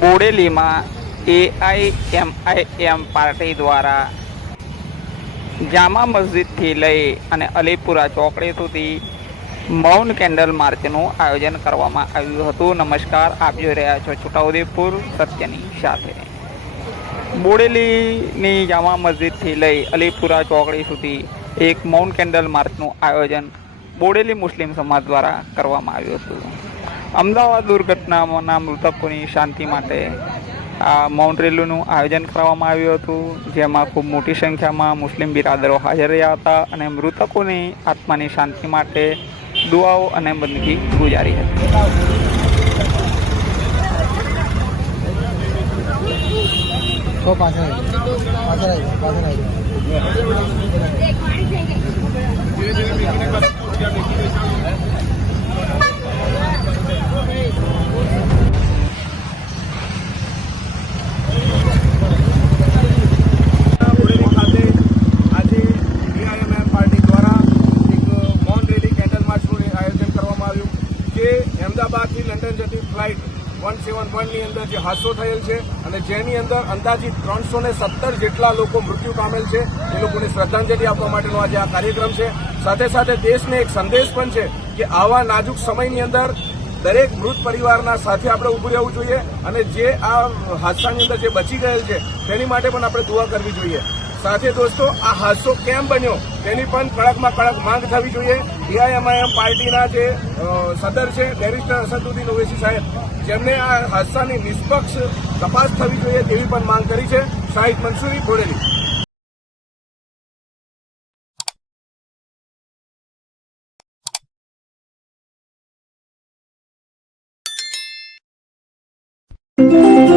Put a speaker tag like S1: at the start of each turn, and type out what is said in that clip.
S1: બોડેલીમાં AIMIM party દ્વારા જામા મસ્જિદથી લઈ અને અલીપુરા ચોકડી સુધી મૌન કેન્ડલ માર્ચનું આયોજન કરવામાં આવ્યું હતું. નમસ્કાર, આપ જોઈ રહ્યા છો છોટાઉદેપુર સત્યની સાથે. બોડેલીની જામા મસ્જિદથી લઈ અલીપુરા ચોકડી સુધી એક મૌન કેન્ડલ માર્ચનું આયોજન બોડેલી મુસ્લિમ સમાજ દ્વારા કરવામાં આવ્યું હતું. અમદાવાદ દુર્ઘટનાના મૃતકોની શાંતિ માટે આ માઉન્ટ રેલીનું આયોજન કરવામાં આવ્યું હતું જેમાં ખૂબ મોટી સંખ્યામાં મુસ્લિમ બિરાદરો હાજર રહ્યા હતા અને મૃતકોની આત્માની શાંતિ માટે દુઆઓ અને બંદગી ગુજારી હતી.
S2: તો પાછળ પાછળ આવી પાછળ આવી જાઓ.
S3: બોડેલી ખાતે આજે એઆઈએમએમ પાર્ટી દ્વારા એક મૌન રેલી કેન્ડલ માર્ચનું આયોજન કરવામાં આવ્યું જે અમદાવાદથી લંડન જતી ફ્લાઇટ વન સેવન વનની અંદર જે હાદસો થયેલ છે અને જેની અંદર અંદાજિત ત્રણસો સત્તર જેટલા લોકો મૃત્યુ પામેલ છે, એ લોકોને શ્રદ્ધાંજલિ આપવા માટેનો આજે આ કાર્યક્રમ છે. સાથે સાથે દેશને એક સંદેશ પણ છે કે આવા નાજુક સમયની અંદર દરેક મૃત પરિવારના સાથે આપણે ઊભું રહેવું જોઈએ અને જે આ હાદસાની અંદર જે બચી ગયેલ છે, તેની માટે પણ આપણે દુઆ કરવી જોઈએ. સાથે દોસ્તો, આ હાદસો કેમ બન્યો? તેની પણ કડકમાં કડક માંગ થવી જોઈએ. એઆઈએમઆઈએમ પાર્ટીના જે સદર છે, બેરિસ્ટર અસદુદ્દીન ઓવેસી સાહેબ, જેમને આ હાદસાની નિષ્પક્ષ તપાસ થવી જોઈએ તેવી પણ માંગ કરી છે શાહિદ મંસૂરી બોડેલી
S4: Thank